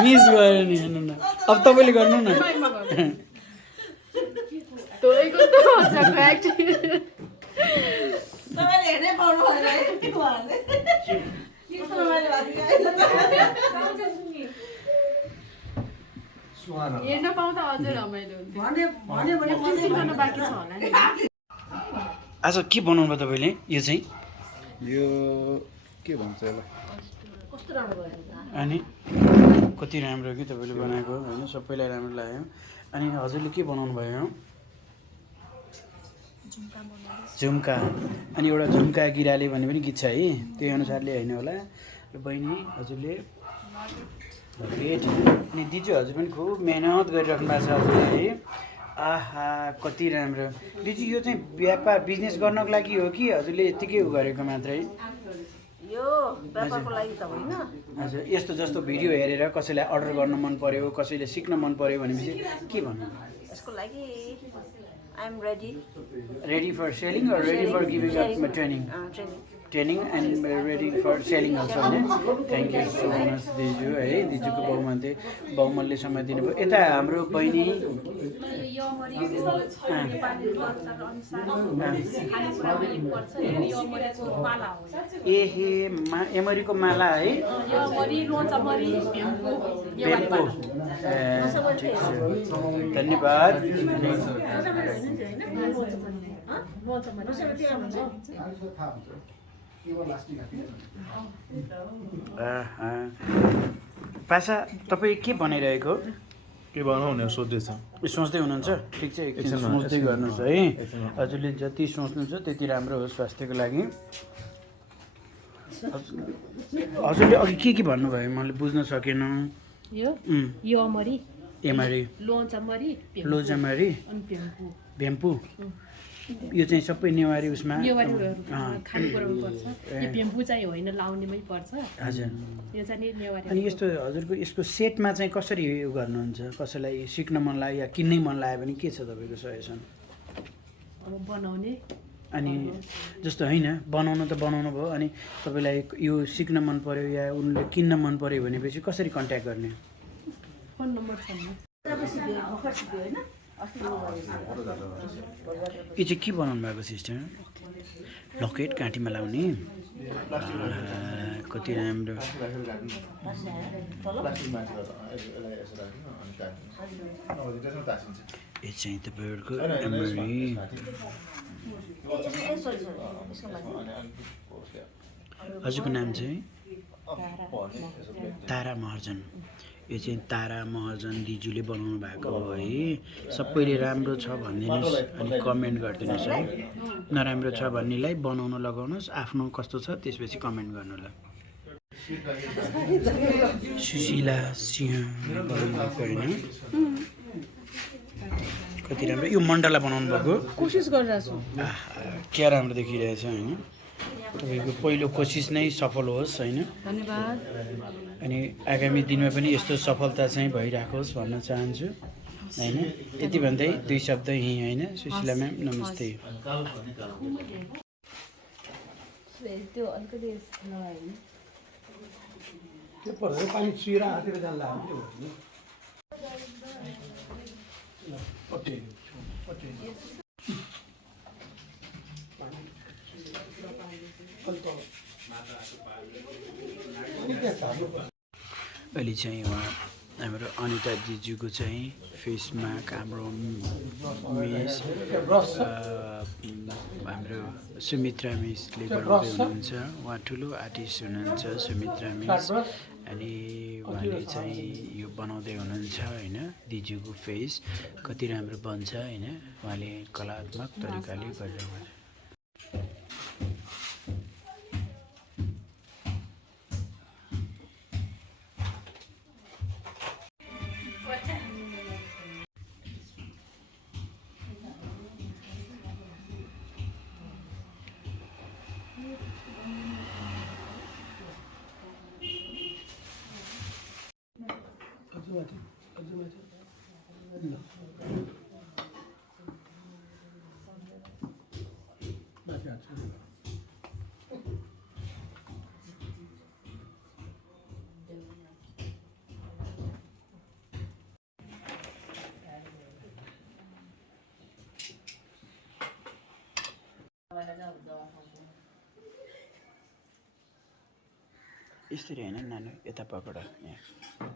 miss भयो नि हेर्नु न अब तपाईँले गर्नु न हेर्न पाउँदा अझै रमाइलो हुन्थ्यो बाँकी छ होला नि आज के बनाउनु भयो तपाईँले यो चाहिँ यो के भन्छ यसलाई अनि कति राम्रो कि तपाईँले बनाएको होइन सबैलाई राम्रो लाग्यो अनि हजुरले के बनाउनु भयो झुम्का अनि एउटा झुम्का गिराले भन्ने पनि गीत छ है त्यही अनुसारले होइन होला र बहिनी हजुरले भेट अनि दिजु हजुर पनि खुब मेहनत गरिराख्नु भएको छ हजुरले है आहा कति राम्रो दिजु यो चाहिँ व्यापार बिजनेस गर्नको लागि हो कि हजुरले यत्तिकै उ गरेको मात्रै यो व्यापारको लागि त होइन हजुर यस्तो जस्तो भिडियो हेरेर कसैलाई अर्डर गर्न मन पर्यो कसैले सिक्न मन पर्यो भनेपछि के भन्नु यसको लागि I am ready for selling or ready for giving up training and ready for selling also होइन थ्याङ्क यू सो मच दिजु है दिजुको बहुमूल्य समय दिनुभयो यता हाम्रो बहिनी एहे एमरीको माला है भेम्पो ठिक छ धन्यवाद पासा तपाईँ के बनाइरहेको के बनाउने सोच्दैछ सोच्दै हुनुहुन्छ ठिक छ एकछिन सोच्दै गर्नुहोस् है हजुरले जति सोच्नुहुन्छ त्यति राम्रो हो स्वास्थ्यको लागि हजुरले अघि के भन्नुभयो मैले बुझ्न सकेन यो अमरी एमरी लोजमरी भेम्पू यो चाहिँ सबै नेवारी उसमा खानु पुऱ्याउनु पर्छ यो भेम्पू चाहिँ होइन लाउनेमै पर्छ हजुर यो चाहिँ नेवारी अनि यस्तो हजुरको यसको सेटमा चाहिँ कसरी उयो गर्नुहुन्छ कसैलाई सिक्न मन लाग्यो या किन्नै मन लाग्यो भने के छ तपाईँको सजेसन अब बनाउने अनि जस्तो होइन बनाउनु त बनाउनु भयो अनि तपाईँलाई यो सिक्न मन पर्यो या उनले किन्न मन पर्यो भनेपछि कसरी कन्ट्याक्ट गर्ने फोन नम्बर छ यो चाहिँ के बनाउनु भएको सिस्टर लकेट काँटीमा लाउने कति राम्रो यो चाहिँ तपाईँहरूको एमरी हजुरको नाम चाहिँ तारा महर्जन यो चाहिँ तारा महर्जन दिजुले बनाउनु भएको हो है सबैले राम्रो छ भनिदिनुहोस् अनि कमेन्ट गरिदिनुहोस् है नराम्रो छ भन्नेलाई बनाउन लगाउनुहोस् आफ्नो कस्तो छ त्यसपछि कमेन्ट गर्नु ल सुशीला सिंह बनाउनु भएको होइन कति राम्रो यो मण्डला बनाउनु भएको कोसिस गरिरहेको छु क्या राम्रो देखिरहेछ होइन तपाईँको पहिलो कोसिस नै सफल होस् होइन धन्यवाद अनि आगामी दिनमा पनि यस्तो सफलता चाहिँ भइराखोस् भन्न चाहन्छु होइन यति भन्दै दुई शब्द यहीँ होइन सुशीला म्याम नमस्ते त्यो अलिकति पानी चुहिएर हातेर जान्ला अहिले चाहिँ उहाँ हाम्रो अनिता दिजुको चाहिँ फेस मास्क हाम्रो मिस हाम्रो सुमित्रा मिसले बनाउँदै हुनुहुन्छ उहाँ ठुलो आर्टिस्ट हुनुहुन्छ सुमित्रा मिस अनि उहाँले चाहिँ यो बनाउँदै हुनुहुन्छ होइन दिजुको फेस कति राम्रो बन्छ होइन उहाँले कलात्मक तरिकाले गरिरहेको छ यसरी होइन नानु यता पकड यहाँ